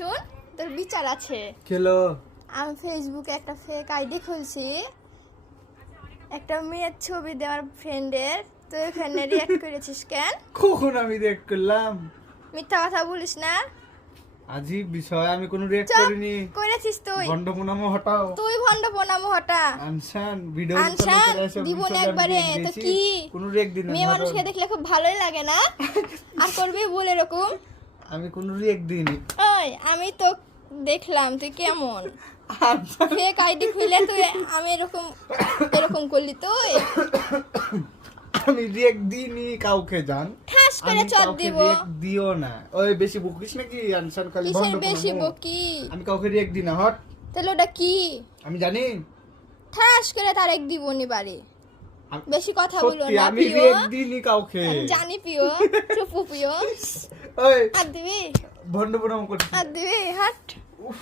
শুন তোর বিচার আছে খেলো আমি ফেসবুকে একটা ফেক আইডি খুলছি একটা মেয়ের ছবি দেওয়ার ফ্রেন্ডের তো এখানে রিঅ্যাক্ট করেছিস কেন কখন আমি রিয়েক্ট করলাম? মিথ্যা কথা বলিস না আজীব বিষয়, আমি কোনো রিয়েক্ট চুপ, করিনি। করেছিস তুই ভন্ড প্রণাম হটাও। তুই ভন্ড প্রণাম হটা আনসান ভিডিও আনসান জীবন একবারে তো কি কোনো রিয়েক্ট দিন মেয়ে মানুষকে দেখলে খুব ভালোই লাগে না আর করবি বল এরকম আমি কোনো রিয়েক্ট দিইনি। ওই আমি তো দেখলাম তুই কেমন ফেক আইডি খুলে তুই আমি এরকম এরকম করলি তুই আমি রিয়েক্ট দিইনি কাউকে, জান। ঠাস করে আমি চট কাউকে দিব রিয়েক্ট দিও না। ওই বেশি বকিস নাকি? আনসান খালি কিসের ভন্ড বেশি প্রণাম। বকি আমি কাউকে রিয়েক্ট দিই না, হট। তাহলে ওটা কি আমি জানি ঠাস করে তার এক দিবনি বাড়ি বেশি কথা বলো সত্যি না আমি প্রিয় রিয়েক্ট দিইনি কাউকে। আমি জানি প্রিয় চুপ প্রিয় ওই আর দিবি ভন্ড প্রণাম করছিস। আর দিবি হাট উফ